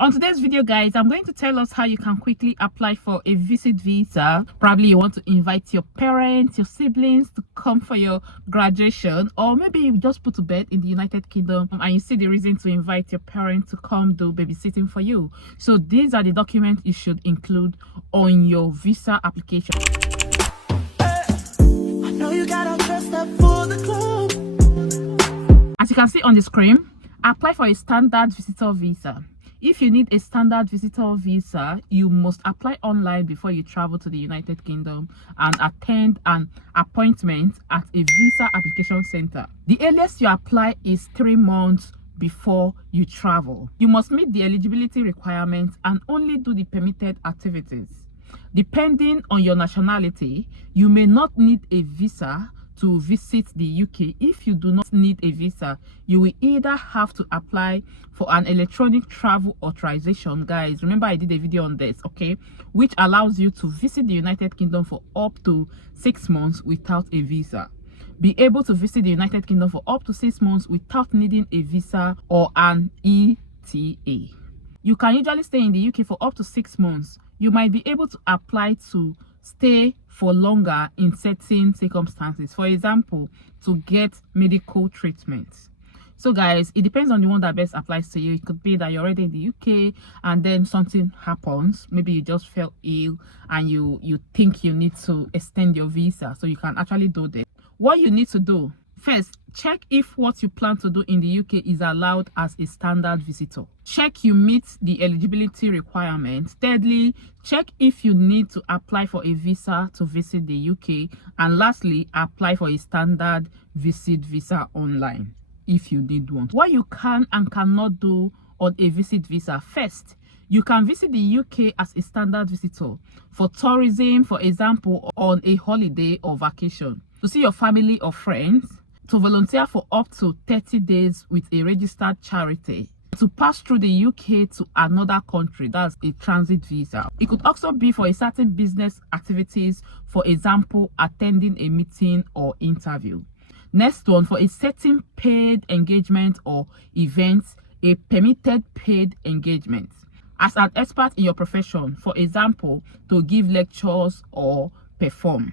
On today's video, guys, I'm going to tell us how you can quickly apply for a visit visa. Probably you want to invite your parents, your siblings to come for your graduation, or maybe you just put to bed in the United Kingdom and you see the reason to invite your parents to come do babysitting for you. So these are the documents you should include on your visa application. I know you gotta dress up for the club. As you can see on the screen, apply for a standard visitor visa. If you need a standard visitor visa, you must apply online before you travel to the United Kingdom and attend an appointment at a visa application center. The earliest you apply is 3 months before you travel. You must meet the eligibility requirements and only do the permitted activities. Depending on your nationality, you may not need a visa to visit the UK. If you do not need a visa, you will either have to apply for an electronic travel authorization. Guys, remember I did a video on this, okay, which allows you to visit the United Kingdom for up to 6 months without a visa. Be able to visit the United Kingdom for up to 6 months without needing a visa or an ETA. You can usually stay in the UK for up to 6 months. You might be able to apply to stay for longer in certain circumstances, for example, to get medical treatment. So guys, it depends on the one that best applies to you. It could be that you're already in the UK and then something happens, maybe you just felt ill and you think you need to extend your visa, so you can actually do this. What you need to do: first, check if what you plan to do in the UK is allowed as a standard visitor. Check you meet the eligibility requirements. Thirdly, check if you need to apply for a visa to visit the UK. And lastly, apply for a standard visit visa online if you need one. What you can and cannot do on a visit visa: first, you can visit the UK as a standard visitor for tourism, for example, on a holiday or vacation, to see your family or friends, to volunteer for up to 30 days with a registered charity, to pass through the UK to another country, that's a transit visa. It could also be for a certain business activities, for example, attending a meeting or interview. Next one, for a certain paid engagement or event, a permitted paid engagement. As an expert in your profession, for example, to give lectures or perform,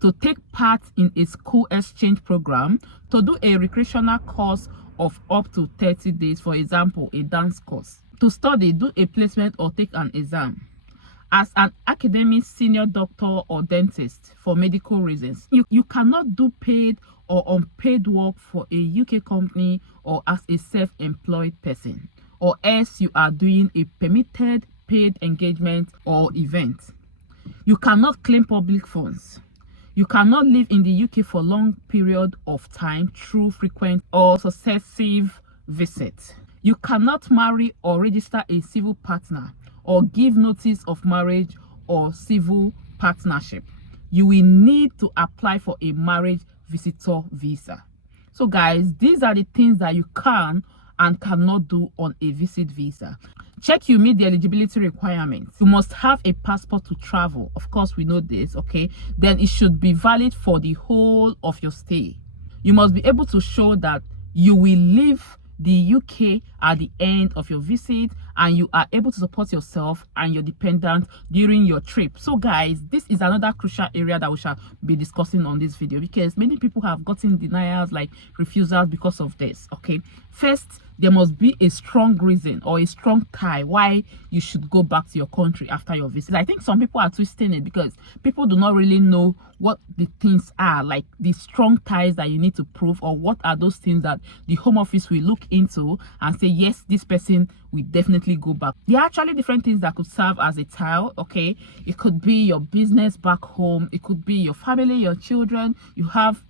to take part in a school exchange program, to do a recreational course of up to 30 days, for example, a dance course, to study, do a placement or take an exam. As an academic senior doctor or dentist for medical reasons, you cannot do paid or unpaid work for a UK company or as a self-employed person, or else you are doing a permitted paid engagement or event. You cannot claim public funds. You cannot live in the UK for a long period of time through frequent or successive visits. You cannot marry or register a civil partner or give notice of marriage or civil partnership. You will need to apply for a marriage visitor visa. So guys, these are the things that you can and cannot do on a visit visa. Check you meet the eligibility requirements. You must have a passport to travel. Of course, we know this, okay? Then it should be valid for the whole of your stay. You must be able to show that you will leave the UK at the end of your visit and you are able to support yourself and your dependents during your trip. So guys, this is another crucial area that we shall be discussing on this video, because many people have gotten denials, like refusals, because of this. Okay, first, there must be a strong reason or a strong tie why you should go back to your country after your visit. I think some people are twisting it because people do not really know what the things are, like the strong ties that you need to prove, or what are those things that the Home Office will look into and say, yes, this person will definitely go back. There are actually different things that could serve as a tie. Okay, it could be your business back home, it could be your family, your children, you have,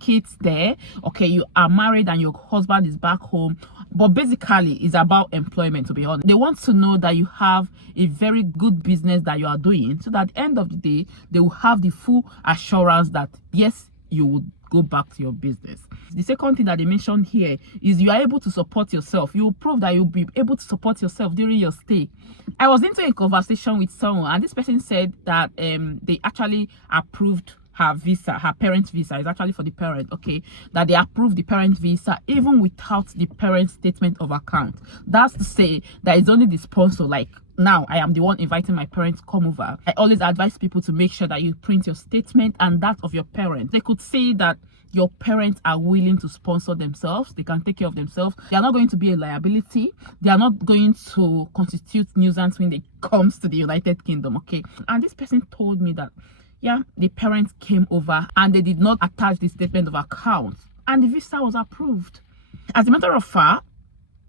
kids there. Okay, you are married and your husband is back home. But basically, it's about employment, to be honest. They want to know that you have a very good business that you are doing, so that at the end of the day, they will have the full assurance that, yes, you would go back to your business. The second thing that they mentioned here is you are able to support yourself. You will prove that you'll be able to support yourself during your stay. I was into a conversation with someone, and this person said that they actually approved her visa, her parent's visa is actually for the parent, okay, that they approve the parent visa even without the parent's statement of account. That's to say that it's only the sponsor. Like now I am the one inviting my parents to come over. I always advise people to make sure that you print your statement and that of your parents. They could say that your parents are willing to sponsor themselves, they can take care of themselves, they are not going to be a liability, they are not going to constitute nuisance when it comes to the United Kingdom, okay. And this person told me that yeah, the parents came over and they did not attach the statement of account and the visa was approved. As a matter of fact,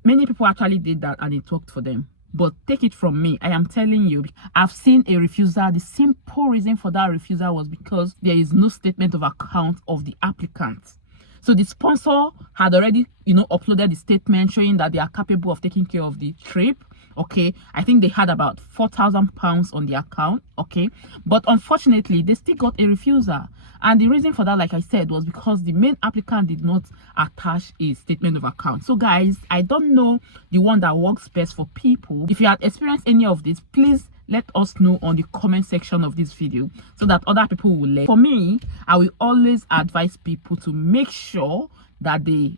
many people actually did that and it worked for them. But take it from me, I am telling you, I've seen a refusal. The simple reason for that refusal was because there is no statement of account of the applicant. So the sponsor had already, uploaded the statement showing that they are capable of taking care of the trip. Okay, I think they had about £4,000 on the account. Okay, but unfortunately they still got a refusal, and the reason for that, like I said, was because the main applicant did not attach a statement of account. So guys, I don't know the one that works best for people. If you have experienced any of this, please let us know on the comment section of this video so that other people will learn. For me, I will always advise people to make sure that they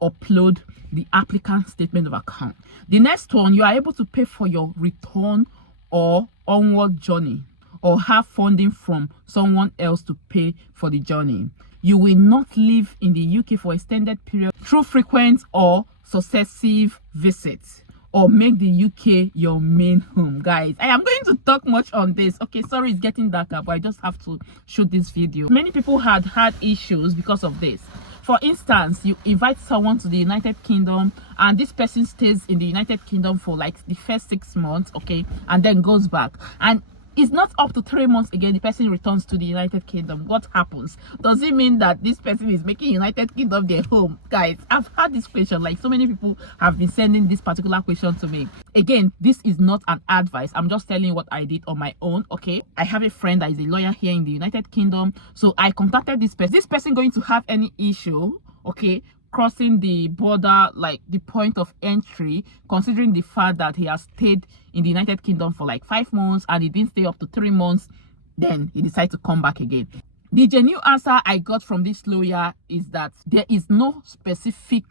upload the applicant statement of account. The next one, you are able to pay for your return or onward journey, or have funding from someone else to pay for the journey. You will not live in the UK for extended period through frequent or successive visits, or make the UK your main home. Guys, I am going to talk much on this. Okay, sorry it's getting darker, but I just have to shoot this video. Many people had issues because of this. For instance, you invite someone to the United Kingdom and this person stays in the United Kingdom for like the first 6 months, okay, and then goes back, and it's not up to 3 months again the person returns to the United Kingdom. What happens? Does it mean that this person is making United Kingdom their home? Guys, I've had this question, like so many people have been sending this particular question to me. Again, this is not an advice, I'm just telling you what I did on my own. Okay, I have a friend that is a lawyer here in the United Kingdom, so I contacted this person going to have any issue, okay, crossing the border, like the point of entry, considering the fact that he has stayed in the United Kingdom for like 5 months and he didn't stay up to 3 months, then he decided to come back again. The genuine answer I got from this lawyer is that there is no specific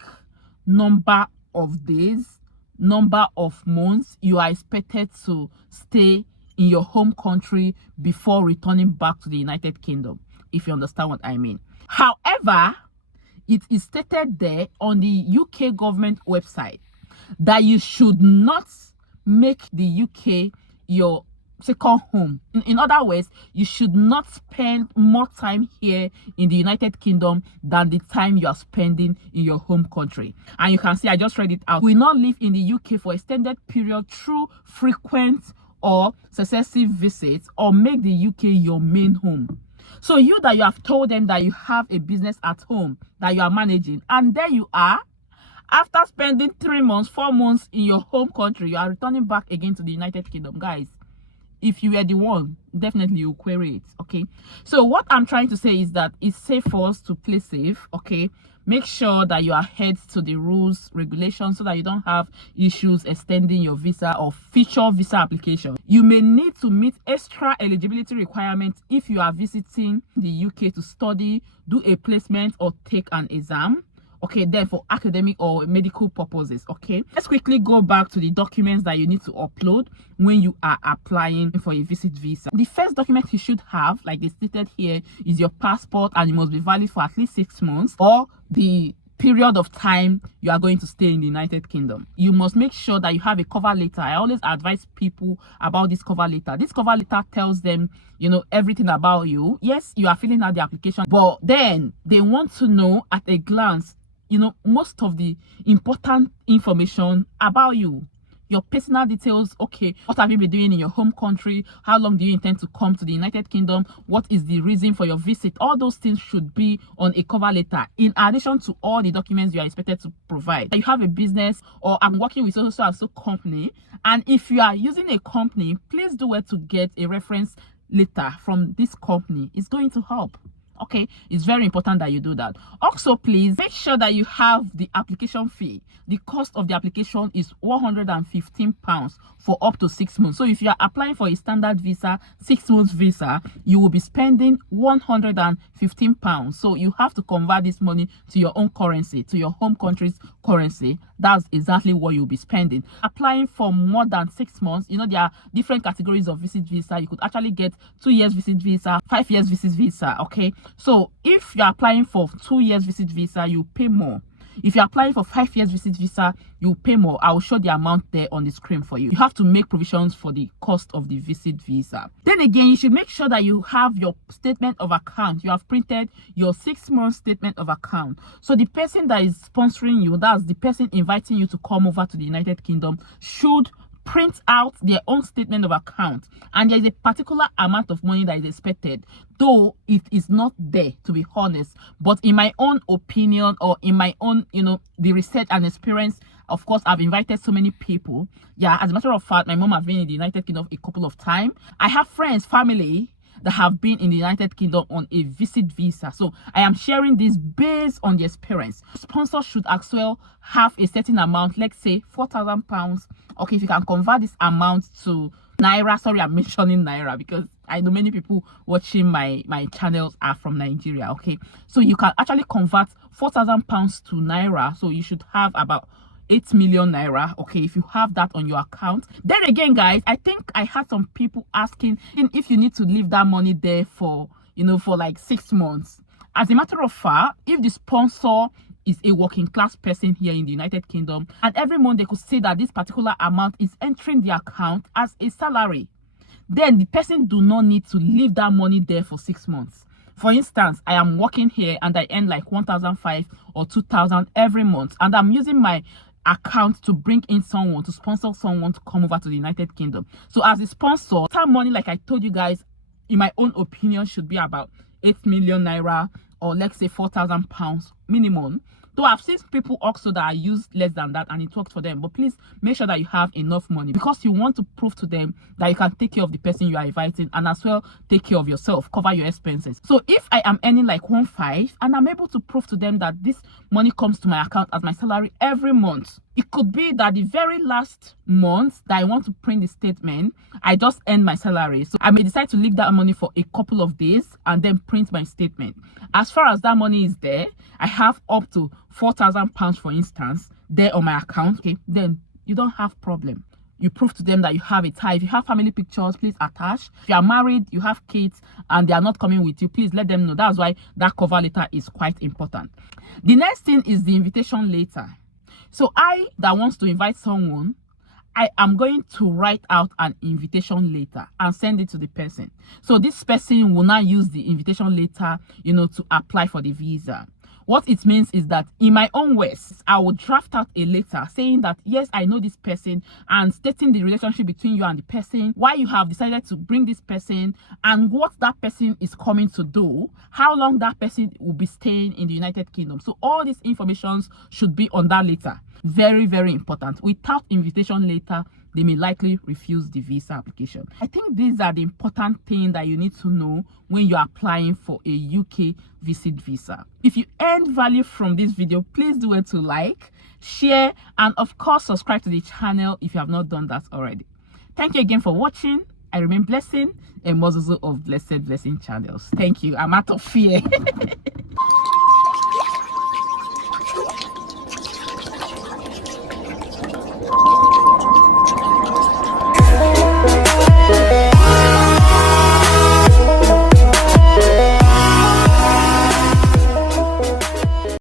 number of days, number of months you are expected to stay in your home country before returning back to the United Kingdom, if you understand what I mean. However, it is stated there on the UK government website that you should not make the UK your second home. In other words, you should not spend more time here in the United Kingdom than the time you are spending in your home country. And you can see, I just read it out. Will not live in the UK for extended period through frequent or successive visits, or make the UK your main home. So you have told them that you have a business at home that you are managing, and there you are, after spending 3 months, 4 months in your home country, you are returning back again to the United Kingdom. Guys, if you were the one, definitely you query it. Okay, so what I'm trying to say is that it's safe for us to play safe. Okay, make sure that you are adhered to the rules, regulations, so that you don't have issues extending your visa or future visa application. You may need to meet extra eligibility requirements if you are visiting the UK to study, do a placement, or take an exam. Okay, then for academic or medical purposes. Okay, let's quickly go back to the documents that you need to upload when you are applying for a visit visa. The first document you should have, like they stated here, is your passport, and it must be valid for at least 6 months or the period of time you are going to stay in the United Kingdom. You must make sure that you have a cover letter. I always advise people about this cover letter. This cover letter tells them, everything about you. Yes, you are filling out the application, but then they want to know at a glance, most of the important information about you, your personal details. Okay, what have you been doing in your home country? How long do you intend to come to the United Kingdom? What is the reason for your visit? All those things should be on a cover letter, in addition to all the documents you are expected to provide. You have a business, or I'm working with so and so company, and if you are using a company, please do well to get a reference letter from this company. It's going to help. Okay, it's very important that you do that. Also, please make sure that you have the application fee. The cost of the application is £115 for up to 6 months. So if you are applying for a standard visa, 6 months visa, you will be spending £115. So you have to convert this money to your own currency, to your home country's currency. That's exactly what you'll be spending. Applying for more than 6 months, you know, there are different categories of visit visa. You could actually get 2 years visit visa, 5 years visit visa. Okay, so if you're applying for 2 years visit visa, you pay more. If you're applying for 5 years visit visa, you pay more. I will show the amount there on the screen for you. You have to make provisions for the cost of the visit visa. Then again, you should make sure that you have your statement of account. You have printed your 6 month statement of account. So the person that is sponsoring you, that's the person inviting you to come over to the United Kingdom, should print out their own statement of account, and there is a particular amount of money that is expected, though it is not there, to be honest. But in my own opinion, or in my own, you know, the research and experience, of course, I've invited so many people. Yeah, as a matter of fact, my mom has been in the United Kingdom a couple of times. I have friends, family that have been in the United Kingdom on a visit visa. So I am sharing this based on the experience. Sponsors should as well have a certain amount, let's say £4,000. Okay, if you can convert this amount to Naira, sorry, I'm mentioning Naira because I know many people watching my channels are from Nigeria. Okay, so you can actually convert £4,000 to Naira. So you should have about 8 million Naira. Okay, if you have that on your account. Then again, guys, I think I had some people asking if you need to leave that money there for, you know, for like 6 months. As a matter of fact, if the sponsor is a working class person here in the United Kingdom, and every month they could say that this particular amount is entering the account as a salary, then the person do not need to leave that money there for 6 months. For instance, I am working here and I earn like 1,500 or 2,000 every month, and I'm using my account to bring in someone, to sponsor someone to come over to the United Kingdom. So as a sponsor, that money, like I told you guys, in my own opinion, should be about 8 million Naira, or let's say £4,000 minimum. Though I've seen people also that I use less than that and it works for them. But please make sure that you have enough money, because you want to prove to them that you can take care of the person you are inviting, and as well take care of yourself, cover your expenses. So if I am earning like 1.5 and I'm able to prove to them that this money comes to my account as my salary every month, it could be that the very last month that I want to print the statement, I just earn my salary. So I may decide to leave that money for a couple of days and then print my statement. As far as that money is there, I have up to £4,000, for instance, there on my account. Okay, then you don't have problem. You prove to them that you have a tie. If you have family pictures, please attach. If you are married, you have kids, and they are not coming with you, please let them know. That's why that cover letter is quite important. The next thing is the invitation letter. So I that wants to invite someone, I am going to write out an invitation letter and send it to the person. So this person will now use the invitation letter, you know, to apply for the visa. What it means is that in my own words, I will draft out a letter saying that, yes, I know this person, and stating the relationship between you and the person, why you have decided to bring this person, and what that person is coming to do, how long that person will be staying in the United Kingdom. So all these informations should be on that letter. Very, very important. Without invitation letter, they may likely refuse the visa application. I think these are the important things that you need to know when you're applying for a UK visit visa. If you earned value from this video, please do it to like, share, and of course subscribe to the channel if you have not done that already. Thank you again for watching. I remain blessing, a mozozo of blessing channels. Thank you. I'm out of fear.